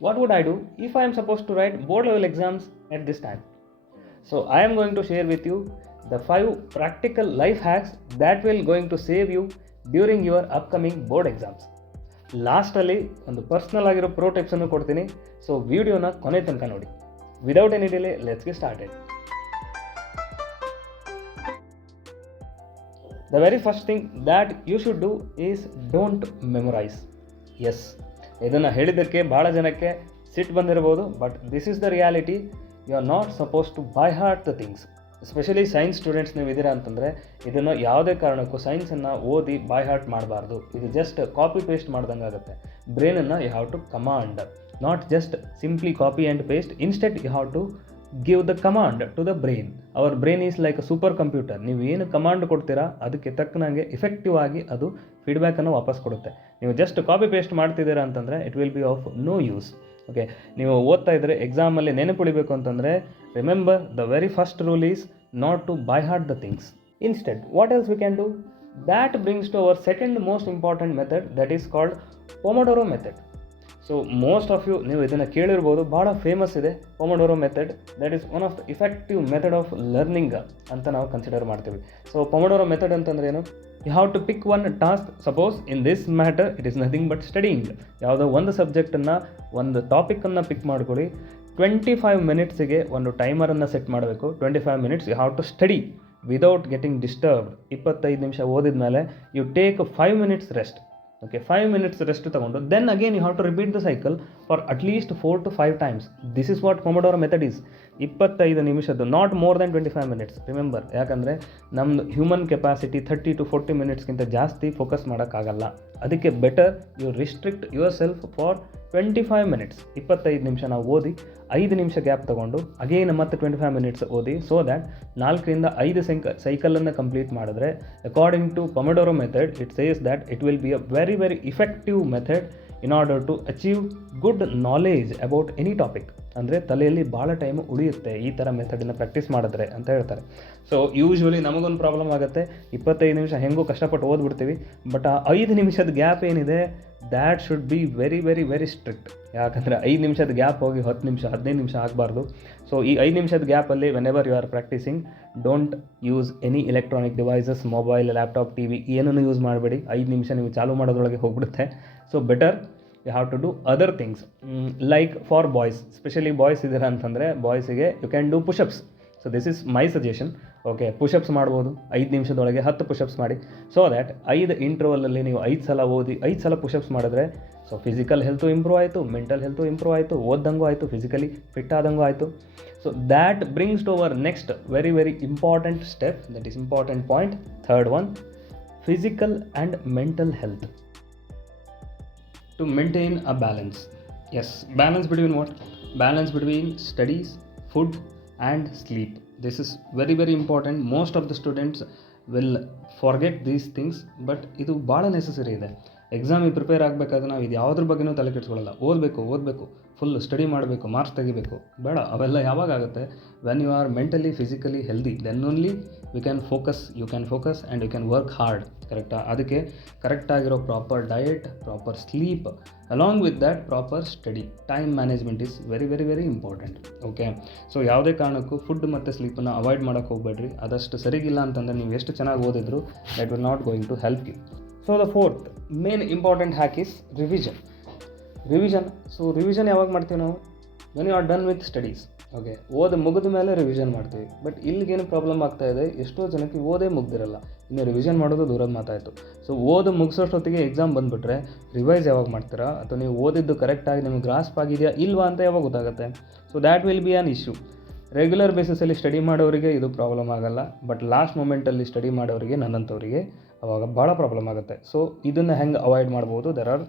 what would I do if I am supposed to write board level exams at this time? So I am going to share with you the 5 practical life hacks that will going to save you during your upcoming board exams. ಲಾಸ್ಟಲ್ಲಿ ಒಂದು personal ಆಗಿರೋ pro ಟಿಪ್ಸನ್ನು ಕೊಡ್ತೀನಿ. So ವಿಡಿಯೋನ ಕೊನೆ ತನಕ ನೋಡಿ. Without any delay let's get started. The very first thing that you should do is don't memorize. Yes, ಇದನ್ನು ಹೇಳಿದ್ದಕ್ಕೆ ಭಾಳ ಜನಕ್ಕೆ ಸಿಟ್ಟು ಬಂದಿರಬಹುದು, but this is the reality. You are not suppose to by heart the things. Especially science students ನೀವು ಇದ್ದೀರಾ ಅಂತಂದರೆ ಇದನ್ನು ಯಾವುದೇ ಕಾರಣಕ್ಕೂ ಸೈನ್ಸನ್ನು ಓದಿ ಬೈ ಹಾರ್ಟ್ ಮಾಡಬಾರ್ದು. ಇದು ಜಸ್ಟ್ ಕಾಪಿ ಪೇಸ್ಟ್ ಮಾಡ್ದಂಗೆ ಆಗುತ್ತೆ. ಬ್ರೈನನ್ನು you have to command, not just simply copy and paste. Instead you have to give the command to the brain. Our brain is like a super computer. ನೀವು ಏನು command ಕೊಡ್ತೀರಾ ಅದಕ್ಕೆ ತಕ್ಕನಂಗೆ effective ಆಗಿ ಅದು ಫೀಡ್ಬ್ಯಾಕನ್ನು ವಾಪಸ್ ಕೊಡುತ್ತೆ. ನೀವು ಜಸ್ಟ್ ಕಾಪಿ ಪೇಸ್ಟ್ ಮಾಡ್ತಿದ್ದೀರಾ ಅಂತಂದರೆ it will be of no use. Okay, ನೀವು ಓದ್ತಾ ಇದ್ದರೆ ಎಕ್ಸಾಮಲ್ಲಿ ನೆನಪುಳಿಬೇಕು ಅಂತಂದರೆ remember the very first rule is not to by heart the things. Instead what else we can do? That brings to our second most important method, that is called pomodoro method. So most of you ನೀವು ಇದನ್ನು ಕೇಳಿರ್ಬೋದು, ಭಾಳ famous ಇದೆ pomodoro method. That is one of the effective method of learning ಅಂತ ನಾವು consider ಮಾಡ್ತೀವಿ. So pomodoro method ಅಂತಂದ್ರೆ ಏನು? You have to pick one task. Suppose in this matter it is nothing but studying. ಯಾವುದೋ ಒಂದು ಸಬ್ಜೆಕ್ಟನ್ನು, ಒಂದು ಟಾಪಿಕನ್ನು ಪಿಕ್ ಮಾಡ್ಕೊಳ್ಳಿ. 25 ಮಿನಿಟ್ಸಿಗೆ ಒಂದು ಟೈಮರನ್ನು ಸೆಟ್ ಮಾಡಬೇಕು. 25 minutes you have to study without getting disturbed. 25 ನಿಮಿಷ ಓದಿದ ಮೇಲೆ you take 5 minutes rest. Okay, 5 minutes rest ತಗೊಂಡು then again you have to repeat the cycle for at least 4 to 5 times. This is what pomodoro method is. 25 ನಿಮಿಷದ್ದು, not more than 25 minutes. Remember, ಯಾಕಂದರೆ ನಮ್ಮದು human capacity 30 to 40 ಮಿನಿಟ್ಸ್ಗಿಂತ ಜಾಸ್ತಿ focus ಮಾಡೋಕ್ಕಾಗಲ್ಲ. ಅದಕ್ಕೆ better you restrict yourself for 25 minutes. 25 ನಿಮಿಷ ನಾವು ಓದಿ 5 ನಿಮಿಷ ಗ್ಯಾಪ್ ತೊಗೊಂಡು ಅಗೇನ್ ಮತ್ತೆ 25 ಮಿನಿಟ್ಸ್ ಓದಿ. ಸೊ ದ್ಯಾಟ್ 4 ರಿಂದ 5 ಸೈಕಲನ್ನು ಕಂಪ್ಲೀಟ್ ಮಾಡಿದ್ರೆ according to pomodoro method it says that it will be a very very effective method in order to achieve good knowledge about any topic. ಅಂದರೆ ತಲೆಯಲ್ಲಿ ಭಾಳ ಟೈಮ್ ಉಳಿಯುತ್ತೆ ಈ ಥರ ಮೆಥಡನ್ನು ಪ್ರಾಕ್ಟೀಸ್ ಮಾಡಿದ್ರೆ ಅಂತ ಹೇಳ್ತಾರೆ. ಸೊ ಯೂಶ್ವಲಿ ನಮಗೊಂದು ಪ್ರಾಬ್ಲಮ್ ಆಗುತ್ತೆ, 25 ನಿಮಿಷ ಹೆಂಗೂ ಕಷ್ಟಪಟ್ಟು ಓದ್ಬಿಡ್ತೀವಿ, ಬಟ್ ಆ 5 ನಿಮಿಷದ ಗ್ಯಾಪ್ ಏನಿದೆ that should be very very very strict. ಯಾಕಂದರೆ 5 ನಿಮಿಷದ ಗ್ಯಾಪ್ ಹೋಗಿ 10 ನಿಮಿಷ 15 ನಿಮಿಷ ಆಗಬಾರ್ದು. ಸೊ ಈ 5 ನಿಮಿಷದ ಗ್ಯಾಪಲ್ಲಿ whenever you are practising don't use any electronic devices, mobile, laptop, T V ಏನನ್ನು ಯೂಸ್ ಮಾಡಬೇಡಿ. 5 ನಿಮಿಷ ನೀವು ಚಾಲೂ ಮಾಡೋದ್ರೊಳಗೆ ಹೋಗ್ಬಿಡುತ್ತೆ. So better you have to do other things like for boys. Specially boys ಇದ್ದೀರಾ ಅಂತಂದರೆ ಬಾಯ್ಸಿಗೆ you can do pushups. So this is my suggestion. Okay, pushups ಮಾಡ್ಬೋದು 5 ನಿಮಿಷದೊಳಗೆ 10 ಪುಷಪ್ಸ್ ಮಾಡಿ. ಸೊ ದ್ಯಾಟ್ 5 ಇಂಟರ್ವಲಲ್ಲಿ ನೀವು 5 ಸಲ ಓದಿ 5 ಸಲ ಪುಷಪ್ಸ್ ಮಾಡಿದ್ರೆ ಸೊ ಫಿಸಿಕಲ್ ಹೆಲ್ತು ಇಂಪ್ರೂವ್ ಆಯಿತು, ಮೆಂಟಲ್ ಹೆಲ್ತು ಇಂಪ್ರೂವ್ ಆಯಿತು, ಓದ್ದಂಗೂ ಆಯಿತು, ಫಿಸಿಕಲಿ ಫಿಟ್ ಆದಂಗೂ ಆಯಿತು. So that brings to our next very very important step, that is important point, third one, physical and mental health. To maintain a balance. Yes, balance between what? Balance between studies, food and sleep. This is very very important. Most of the students will forget these things, but ಇದು ಭಾಳ necessary ಇದೆ. ಎಕ್ಸಾಮಿಗೆ prepare ಆಗಬೇಕಾದ್ರೆ ನಾವು ಇದು ಯಾವುದ್ರ ಬಗ್ಗೆನೂ ತಲೆ ಕೆಡಿಸ್ಕೊಳ್ಳಲ್ಲ. ಓದಬೇಕು, ಫುಲ್ ಸ್ಟಡಿ ಮಾಡಬೇಕು, ಮಾರ್ಕ್ಸ್ ತೆಗಿಬೇಕು, ಬೇಡ. ಅವೆಲ್ಲ ಯಾವಾಗ ಆಗುತ್ತೆ? When you are mentally physically healthy, then only you can focus and you can work hard. ಕರೆಕ್ಟಾ? ಅದಕ್ಕೆ ಕರೆಕ್ಟಾಗಿರೋ proper diet, proper sleep, along with that proper study, time management is very very very important. Okay, so ಯಾವುದೇ ಕಾರಣಕ್ಕೂ food ಮತ್ತು ಸ್ಲೀಪನ್ನು avoid ಮಾಡೋಕ್ಕೆ ಹೋಗಬೇಡ್ರಿ. ಅದಷ್ಟು ಸರಿಗಿಲ್ಲ ಅಂತಂದರೆ ನೀವು ಎಷ್ಟು ಚೆನ್ನಾಗಿ ಓದಿದ್ರು that will not going to help you. So the fourth main important hack is revision. So revision ಯಾವಾಗ ಮಾಡ್ತೀವಿ ನಾವು? When you are done with studies. Okay, ಮುಗಿದ ಮೇಲೆ ರಿವಿಷನ್ ಮಾಡ್ತೀವಿ. ಬಟ್ ಇಲ್ಲಿಗೇನು ಪ್ರಾಬ್ಲಮ್ ಆಗ್ತಾ ಇದೆ, ಎಷ್ಟೋ ಜನಕ್ಕೆ ಓದೇ ಮುಗ್ದಿರಲ್ಲ, ಇನ್ನು ರಿವಿಷನ್ ಮಾಡೋದು ದೂರದ ಮಾತಾಯಿತು. ಸೊ ಮುಗಿಸೋಷ್ಟೊತ್ತಿಗೆ ಎಕ್ಸಾಮ್ ಬಂದುಬಿಟ್ರೆ ರಿವೈಸ್ ಯಾವಾಗ ಮಾಡ್ತೀರಾ? ಅಥವಾ ನೀವು ಓದಿದ್ದು ಕರೆಕ್ಟಾಗಿ ನಿಮ್ಗೆ ಗ್ರಾಸ್ಪ್ ಆಗಿದೆಯಾ ಇಲ್ವಾ ಅಂತ ಯಾವಾಗ ಗೊತ್ತಾಗುತ್ತೆ? So that will be an issue. Regular ಬೇಸಿಸಲ್ಲಿ ಸ್ಟಡಿ ಮಾಡೋರಿಗೆ ಇದು ಪ್ರಾಬ್ಲಮ್ ಆಗಲ್ಲ, ಬಟ್ ಲಾಸ್ಟ್ ಮೂಮೆಂಟಲ್ಲಿ ಸ್ಟಡಿ ಮಾಡೋರಿಗೆ, ನನ್ನಂಥವರಿಗೆ ಅವಾಗ ಭಾಳ ಪ್ರಾಬ್ಲಮ್ ಆಗುತ್ತೆ. ಸೊ ಇದನ್ನು ಹೆಂಗೆ ಅವಾಯ್ಡ್ ಮಾಡ್ಬೋದು? There are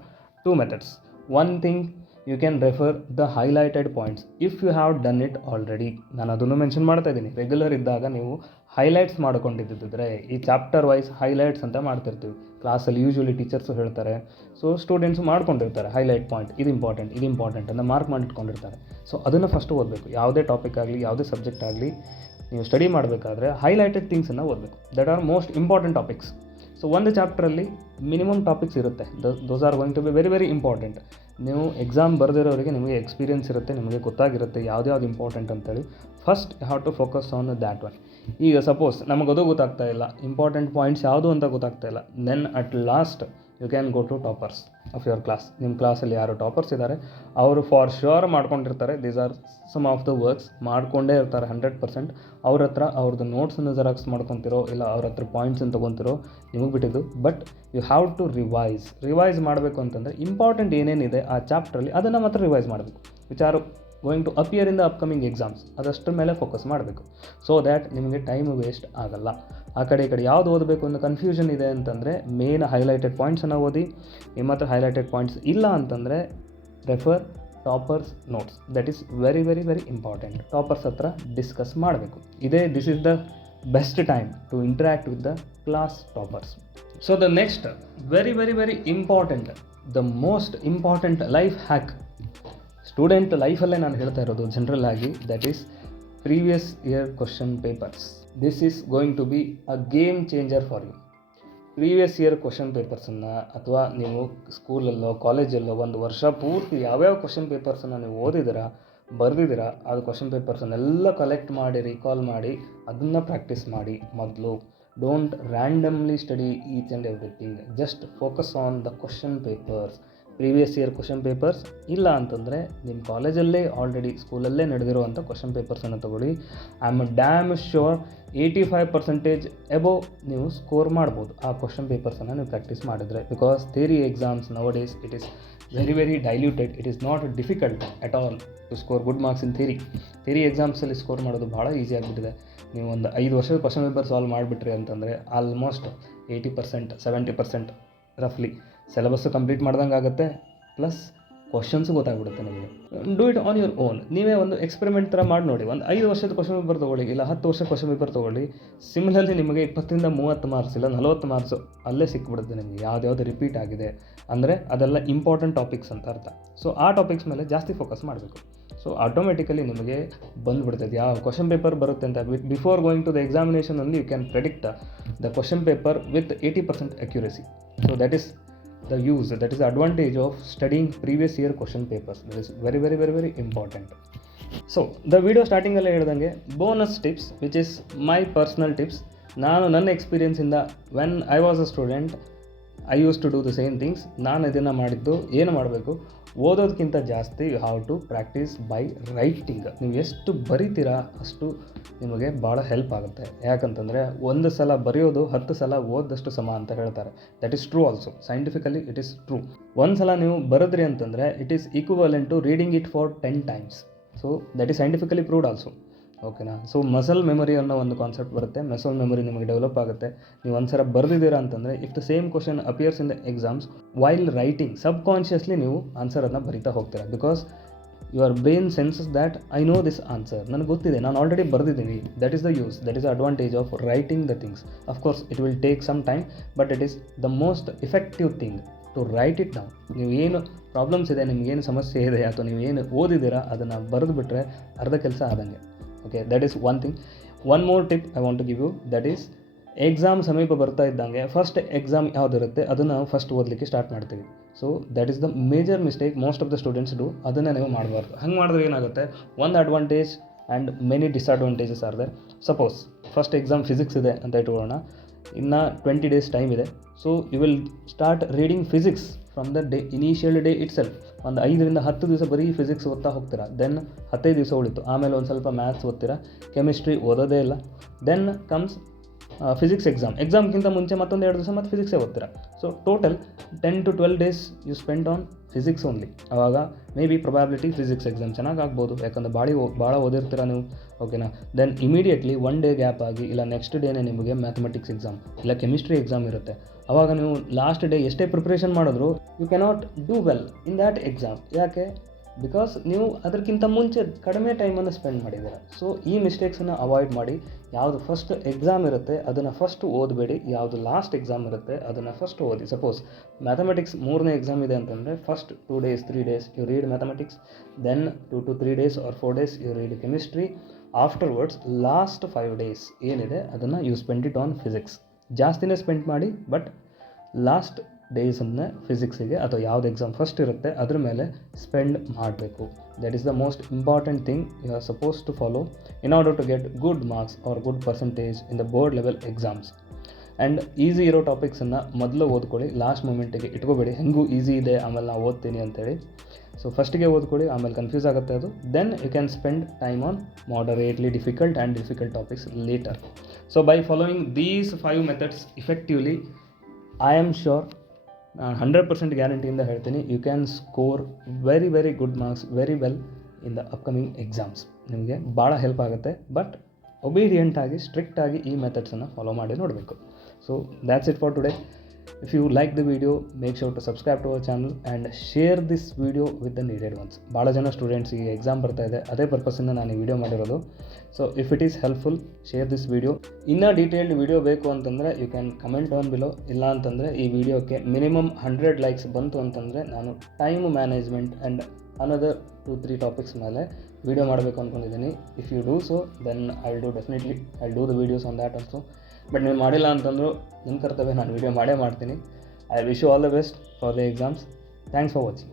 2 methods. One thing, you can refer the highlighted points if you have done it already. ನಾನು ಅದನ್ನು ಮೆನ್ಷನ್ ಮಾಡ್ತಾ ಇದ್ದೀನಿ. ರೆಗ್ಯುಲರ್ ಇದ್ದಾಗ ನೀವು ಹೈಲೈಟ್ಸ್ ಮಾಡ್ಕೊಂಡಿದ್ದಿದ್ರೆ, ಈ ಚಾಪ್ಟರ್ ವೈಸ್ ಹೈಲೈಟ್ಸ್ ಅಂತ ಮಾಡ್ತಿರ್ತೀವಿ ಕ್ಲಾಸಲ್ಲಿ. ಯೂಶ್ವಲಿ ಟೀಚರ್ಸು ಹೇಳ್ತಾರೆ, ಸೊ ಸ್ಟೂಡೆಂಟ್ಸು ಮಾಡ್ಕೊಂಡಿರ್ತಾರೆ ಹೈಲೈಟ್ ಪಾಯಿಂಟ್, ಇದು ಇಂಪಾರ್ಟೆಂಟ್ ಅಂತ ಮಾರ್ಕ್ ಮಾಡಿಟ್ಕೊಂಡಿರ್ತಾರೆ. ಸೊ ಅದನ್ನು ಫಸ್ಟ್ ಓದಬೇಕು. ಯಾವುದೇ ಟಾಪಿಕ್ ಆಗಲಿ, ಯಾವುದೇ ಸಬ್ಜೆಕ್ಟ್ ಆಗಲಿ, ನೀವು ಸ್ಟಡಿ ಮಾಡಬೇಕಾದ್ರೆ ಹೈಲೈಟೆಡ್ ಥಿಂಗ್ಸನ್ನು ಓದಬೇಕು. That are most important topics. So ಒಂದು ಚಾಪ್ಟ್ರಲ್ಲಿ ಮಿನಿಮಮ್ ಟಾಪಿಕ್ಸ್ ಇರುತ್ತೆ. Those are going to be very very important. ನೀವು ಎಕ್ಸಾಮ್ ಬರೆದಿರೋರಿಗೆ ನಿಮಗೆ ಎಕ್ಸ್ಪೀರಿಯನ್ಸ್ ಇರುತ್ತೆ, ನಿಮಗೆ ಗೊತ್ತಾಗಿರುತ್ತೆ ಯಾವ್ದು ಇಂಪಾರ್ಟೆಂಟ್ ಅಂತೇಳಿ. First you have to focus on that one. ಈಗ ಸಪೋಸ್ ನಮಗದು ಗೊತ್ತಾಗ್ತಾ ಇಲ್ಲ, ಇಂಪಾರ್ಟೆಂಟ್ ಪಾಯಿಂಟ್ಸ್ ಯಾವುದು ಅಂತ ಗೊತ್ತಾಗ್ತಾ ಇಲ್ಲ, then at last you can go to toppers of your class. ನಿಮ್ಮ ಕ್ಲಾಸಲ್ಲಿ ಯಾರು ಟಾಪರ್ಸ್ ಇದ್ದಾರೆ ಅವರು ಫಾರ್ ಶ್ಯೂರ್ ಮಾಡ್ಕೊಂಡಿರ್ತಾರೆ. These are some of the works ಮಾಡ್ಕೊಂಡೇ ಇರ್ತಾರೆ 100%. ಅವ್ರ ಹತ್ರ ಅವ್ರದ್ದು ನೋಟ್ಸನ್ನು ಜೆರಾಕ್ಸ್ ಮಾಡ್ಕೊತಿರೋ ಇಲ್ಲ ಅವ್ರ ಹತ್ರ ಪಾಯಿಂಟ್ಸನ್ನು ತೊಗೊತಿರೋ ನಿಮಗೆ ಬಿಟ್ಟಿದ್ದು. But you have to revise ಮಾಡಬೇಕು ಅಂತಂದರೆ ಇಂಪಾರ್ಟೆಂಟ್ ಏನೇನಿದೆ ಆ ಚಾಪ್ಟ್ರಲ್ಲಿ ಅದನ್ನು ಮಾತ್ರ ರಿವೈಸ್ ಮಾಡಬೇಕು, which are going to appear in the upcoming exams. ಅದಷ್ಟರ ಮೇಲೆ ಫೋಕಸ್ ಮಾಡಬೇಕು, ಸೊ ದ್ಯಾಟ್ ನಿಮಗೆ ಟೈಮ್ ವೇಸ್ಟ್ ಆಗಲ್ಲ. ಆ ಕಡೆ ಈ ಕಡೆ ಯಾವುದು ಓದಬೇಕು ಅನ್ನೋ ಕನ್ಫ್ಯೂಷನ್ ಇದೆ ಅಂತಂದರೆ ಮೇನ್ ಹೈಲೈಟೆಡ್ ಪಾಯಿಂಟ್ಸನ್ನು ಓದಿ. ನಿಮ್ಮ ಹತ್ರ ಹೈಲೈಟೆಡ್ ಪಾಯಿಂಟ್ಸ್ ಇಲ್ಲ ಅಂತಂದರೆ refer toppers notes. That is very very very important. Toppers ಹತ್ರ ಡಿಸ್ಕಸ್ ಮಾಡಬೇಕು. This is the best time to interact with the class toppers. So the next very very very important, the most important life hack student ಲೈಫಲ್ಲೇ ನಾನು ಹೇಳ್ತಾ ಇರೋದು general ಆಗಿ, that is previous year question papers. This is going to be a game changer for you. Previous year question ಪೇಪರ್ಸನ್ನು ಅಥವಾ ನೀವು ಸ್ಕೂಲಲ್ಲೋ ಕಾಲೇಜಲ್ಲೋ ಒಂದು ವರ್ಷ ಪೂರ್ತಿ ಯಾವ್ಯಾವ ಕ್ವಶನ್ ಪೇಪರ್ಸನ್ನು ನೀವು ಬರೆದಿದ್ದೀರಾ ಅದು ಕ್ವಶನ್ ಪೇಪರ್ಸನ್ನೆಲ್ಲ ಕಲೆಕ್ಟ್ ಮಾಡಿ ರಿಕಾಲ್ ಮಾಡಿ ಅದನ್ನು ಪ್ರಾಕ್ಟೀಸ್ ಮಾಡಿ. ಮೊದಲು don't randomly study each and everything, just focus on the question papers. Previous year question papers ಇಲ್ಲ ಅಂತಂದರೆ ನಿಮ್ಮ ಕಾಲೇಜಲ್ಲೇ ಆಲ್ರೆಡಿ ಸ್ಕೂಲಲ್ಲೇ ನಡೆದಿರುವಂಥ ಕ್ವಶನ್ ಪೇಪರ್ಸನ್ನು ತೊಗೊಳ್ಳಿ. I am damn sure 85% above ನೀವು ಸ್ಕೋರ್ ಮಾಡ್ಬೋದು ಆ ಕ್ವಶನ್ ಪೇಪರ್ಸನ್ನು ನೀವು ಪ್ರಾಕ್ಟೀಸ್ ಮಾಡಿದರೆ. Because theory exams nowadays it is very very diluted. It is not difficult at all to score good marks in theory ಎಕ್ಸಾಮ್ಸಲ್ಲಿ score ಮಾಡೋದು ಭಾಳ ಈಸಿ ಆಗಿಬಿಟ್ಟಿದೆ. ನೀವು ಒಂದು 5 ವರ್ಷದ ಕ್ವಶನ್ ಪೇಪರ್ ಸಾಲ್ವ್ ಮಾಡಿಬಿಟ್ರಿ ಅಂತಂದರೆ ಆಲ್ಮೋಸ್ಟ್ 80% 70% ರಫ್ಲಿ ಸಿಲೆಬಸ್ಸು ಕಂಪ್ಲೀಟ್ ಮಾಡ್ದಂಗೆ ಆಗುತ್ತೆ, ಪ್ಲಸ್ ಕ್ವಶನ್ಸು ಗೊತ್ತಾಗ್ಬಿಡುತ್ತೆ ನಿಮಗೆ. Do it on your own. ನೀವೇ ಒಂದು ಎಕ್ಸ್ಪೆರಿಮೆಂಟ್ ಥರ ಮಾಡಿ ನೋಡಿ. ಒಂದು 5 ವರ್ಷದ ಕ್ವಶನ್ ಪೇಪರ್ ತೊಗೊಳ್ಳಿ, ಇಲ್ಲ 10 ವರ್ಷದ ಕ್ವಶನ್ ಪೇಪರ್ ತೊಗೊಳ್ಳಿ. ಸಿಮಿಲರ್ಲಿ ನಿಮಗೆ 20-30 ಮಾರ್ಕ್ಸ್ ಇಲ್ಲ 40 ಮಾರ್ಕ್ಸು ಅಲ್ಲೇ ಸಿಕ್ಬಿಡುತ್ತೆ ನಿಮಗೆ. ಯಾವ್ದು ರಿಪೀಟ್ ಆಗಿದೆ ಅಂದರೆ ಅದೆಲ್ಲ ಇಂಪಾರ್ಟೆಂಟ್ ಟಾಪಿಕ್ಸ್ ಅಂತ ಅರ್ಥ. ಸೊ ಆ ಟಾಪಿಕ್ಸ್ ಮೇಲೆ ಜಾಸ್ತಿ ಫೋಕಸ್ ಮಾಡಬೇಕು. ಸೊ ಆಟೋಮೆಟಿಕಲಿ ನಿಮಗೆ ಬಂದುಬಿಡ್ತದೆ ಯಾವ ಕ್ವಶನ್ ಪೇಪರ್ ಬರುತ್ತೆ ಅಂತ. Before going to the examination only you can predict the question paper with 80% accuracy. So that is the use, that is the advantage of studying previous year question papers. That is very very very very important. So the video starting alle ಹೇಳಿದಂಗೆ bonus tips which is my personal tips. ನಾನು ನನ್ನ experience ಇಂದ when I was a student I used to do the same things. ನಾನು ಇದನ್ನು ಮಾಡಿದ್ದು ಏನು ಮಾಡಬೇಕು, ಓದೋದಕ್ಕಿಂತ ಜಾಸ್ತಿ you have to practise by writing. ನೀವು ಎಷ್ಟು ಬರಿತೀರಾ ಅಷ್ಟು ನಿಮಗೆ ಭಾಳ ಹೆಲ್ಪ್ ಆಗುತ್ತೆ. ಯಾಕಂತಂದರೆ ಒಂದು ಸಲ ಬರೆಯೋದು 10 ಸಲ ಓದಷ್ಟು ಸಮ ಅಂತ ಹೇಳ್ತಾರೆ. That is true also. Scientifically it is true. ಒಂದು ಸಲ ನೀವು ಬರೆದ್ರಿ ಅಂತಂದರೆ it is equivalent to reading it for 10 times. So that is scientifically proved also. ಓಕೆನಾ. ಸೊ ಮಸಲ್ ಮೆಮೊರಿ ಅನ್ನೋ ಒಂದು ಕಾನ್ಸೆಪ್ಟ್ ಬರುತ್ತೆ. ಮಸಲ್ ಮೆಮೊರಿ ನಿಮಗೆ ಡೆವಲಪ್ ಆಗುತ್ತೆ. ನೀವು ಒಂದ್ಸಲ ಬರೆದಿದ್ದೀರಾ ಅಂತಂದರೆ if the same question appears in the exams while writing subconsciously ನೀವು ಆನ್ಸರನ್ನು ಬರಿತಾ ಹೋಗ್ತೀರಾ. Because your brain senses that I know this answer, ನನಗೆ ಗೊತ್ತಿದೆ, ನಾನು ಆಲ್ರೆಡಿ ಬರೆದಿದ್ದೀನಿ. That is the use, that is the advantage of writing the things. Of course it will take some time, but it is the most effective thing to write it down. ನೀವು ಏನು problems ಇದೆ, ನಿಮಗೇನು ಸಮಸ್ಯೆ ಇದೆ ಅಥವಾ ನೀವು ಏನು ಓದಿದ್ದೀರಾ ಅದನ್ನು ಬರೆದು ಬಿಟ್ಟರೆ ಅರ್ಧ ಕೆಲಸ ಆದಂಗೆ. Okay, that is one thing. One more tip I want to give you, that is exam ಸಮೀಪ ಬರ್ತಾ ಇದ್ದಂಗೆ ಫಸ್ಟ್ ಎಕ್ಸಾಮ್ ಯಾವುದಿರುತ್ತೆ ಅದನ್ನು ನಾವು ಫಸ್ಟ್ ಓದಲಿಕ್ಕೆ ಸ್ಟಾರ್ಟ್ ಮಾಡ್ತೀವಿ. So that is the major mistake most of the students do. ಅದನ್ನು ನೀವು ಮಾಡಬಾರ್ದು. ಹಂಗೆ ಮಾಡಿದ್ರೆ ಏನಾಗುತ್ತೆ, ಒಂದು advantage and many disadvantages are there. Suppose first exam physics ಇದೆ ಅಂತ ಇಟ್ಕೊಳ್ಳೋಣ, ಇನ್ನು 20 days ಟೈಮ್ ಇದೆ. So you will start reading physics from the day initial day itself. ಒಂದು 5-10 ದಿವಸ ಬರೀ ಫಿಸಿಕ್ಸ್ ಓದ್ತಾ ಹೋಗ್ತೀರಾ. ದೆನ್ 15 ದಿವಸ ಉಳಿತು. ಆಮೇಲೆ ಒಂದು ಸ್ವಲ್ಪ ಮ್ಯಾಥ್ಸ್ ಓದ್ತೀರಾ, ಕೆಮಿಸ್ಟ್ರಿ ಓದೋದೇ ಇಲ್ಲ. ದೆನ್ ಕಮ್ಸ್ ಫಿಸಿಕ್ಸ್ ಎಕ್ಸಾಮ್ಗಿಂತ ಮುಂಚೆ ಮತ್ತೊಂದು 2 ದಿವಸ ಮತ್ತು ಫಿಸಿಕ್ಸೇ ಓದ್ತೀರಾ. So total 10 to 12 days you spend on physics only. ಆವಾಗ may be probability physics exam ಚೆನ್ನಾಗಿ ಆಗ್ಬೋದು, ಯಾಕಂದರೆ ಭಾಳ ಓದಿರ್ತೀರ ನೀವು. ಓಕೆನಾ. ದೆನ್ ಇಮಿಡಿಯೇಟ್ಲಿ 1 day ಗ್ಯಾಪ್ ಆಗಿ ಇಲ್ಲ ನೆಕ್ಸ್ಟ್ ಡೇನೇ ನಿಮಗೆ ಮ್ಯಾಥಮೆಟಿಕ್ಸ್ ಎಕ್ಸಾಮ್ ಇಲ್ಲ ಕೆಮಿಸ್ಟ್ರಿ ಎಕ್ಸಾಮ್ ಇರುತ್ತೆ. ಆವಾಗ ನೀವು ಲಾಸ್ಟ್ ಡೇ ಎಷ್ಟೇ ಪ್ರಿಪ್ರೇಷನ್ ಮಾಡಿದ್ರು you cannot do well in that exam. ಯಾಕೆ? ಬಿಕಾಸ್ ನೀವು ಅದಕ್ಕಿಂತ ಮುಂಚೆ ಕಡಿಮೆ ಟೈಮನ್ನು ಸ್ಪೆಂಡ್ ಮಾಡಿದ್ದೀರ. ಸೊ ಈ ಮಿಸ್ಟೇಕ್ಸನ್ನು ಅವಾಯ್ಡ್ ಮಾಡಿ. ಯಾವುದು ಫಸ್ಟ್ ಎಕ್ಸಾಮ್ ಇರುತ್ತೆ ಅದನ್ನು ಫಸ್ಟ್ ಓದಬೇಡಿ, ಯಾವುದು ಲಾಸ್ಟ್ ಎಕ್ಸಾಮ್ ಇರುತ್ತೆ ಅದನ್ನು ಫಸ್ಟ್ ಓದಿ. ಸಪೋಸ್ ಮ್ಯಾಥಮೆಟಿಕ್ಸ್ 3ನೇ ಎಕ್ಸಾಮ್ ಇದೆ ಅಂತಂದರೆ first 2 days 3 days you read mathematics, then 2 to 3 days or 4 days you read chemistry. Afterwards last 5 days ಏನಿದೆ ಅದನ್ನು you spend it on physics. ಜಾಸ್ತಿನೇ ಸ್ಪೆಂಡ್ ಮಾಡಿ, ಬಟ್ ಲಾಸ್ಟ್ ಡೇಸನ್ನು ಫಿಸಿಕ್ಸಿಗೆ ಅಥವಾ ಯಾವ್ದು ಎಕ್ಸಾಮ್ ಫಸ್ಟ್ ಇರುತ್ತೆ ಅದ್ರ ಮೇಲೆ ಸ್ಪೆಂಡ್ ಮಾಡಬೇಕು. That is the most important thing you are suppose to follow in order to get good marks or good percentage in the board level exams. And easy ಇರೋ ಟಾಪಿಕ್ಸನ್ನು ಮೊದಲು ಓದ್ಕೊಳ್ಳಿ, ಲಾಸ್ಟ್ ಮೂಮೆಂಟಿಗೆ ಇಟ್ಕೋಬೇಡಿ. ಹೆಂಗೂ easy ಇದೆ ಆಮೇಲೆ ನಾವು ಓದ್ತೀನಿ ಅಂತೇಳಿ. ಸೊ ಫಸ್ಟಿಗೆ ಓದ್ಕೊಳ್ಳಿ, ಆಮೇಲೆ ಕನ್ಫ್ಯೂಸ್ ಆಗುತ್ತೆ ಅದು. Then you can spend time on moderately difficult and difficult topics later. So by following these 5 methods effectively, I am sure 100% ಗ್ಯಾರಂಟಿಯಿಂದ ಹೇಳ್ತೀನಿ, you can score very very good marks very well in the upcoming exams. ನಿಮಗೆ ಭಾಳ help ಆಗುತ್ತೆ. But ಒಬೀಡಿಯೆಂಟಾಗಿ ಸ್ಟ್ರಿಕ್ಟಾಗಿ ಈ ಮೆಥಡ್ಸನ್ನು follow ಮಾಡಿ ನೋಡಬೇಕು. So that's it for today. If you like the video, make sure to subscribe to our channel and share this video with the needed ones. ಭಾಳ ಜನ ಸ್ಟೂಡೆಂಟ್ಸಿಗೆ exam ಬರ್ತಾ ಇದೆ, ಅದೇ ಪರ್ಪಸ್ಸಿಂದ ನಾನು ಈ ವಿಡಿಯೋ ಮಾಡಿರೋದು. So if it is helpful, share this video. ಇನ್ನೂ detailed video ಬೇಕು ಅಂತಂದರೆ you can comment down below. ಇಲ್ಲ ಅಂತಂದರೆ ಈ ವಿಡಿಯೋಕ್ಕೆ ಮಿನಿಮಮ್ 100 ಲೈಕ್ಸ್ ಬಂತು ಅಂತಂದರೆ ನಾನು time management and another 2-3 topics ಮೇಲೆ ವಿಡಿಯೋ ಮಾಡಬೇಕು ಅಂದ್ಕೊಂಡಿದ್ದೀನಿ. If you do so then I will do the videos on that also. But ನೀವು ಮಾಡಿಲ್ಲ ಅಂತಂದರೂ ನಿಮ್ಮ ಕರ್ತವ್ಯ, ನಾನು ವಿಡಿಯೋ ಮಾಡೇ ಮಾಡ್ತೀನಿ. I wish you all the best for the exams. Thanks for watching.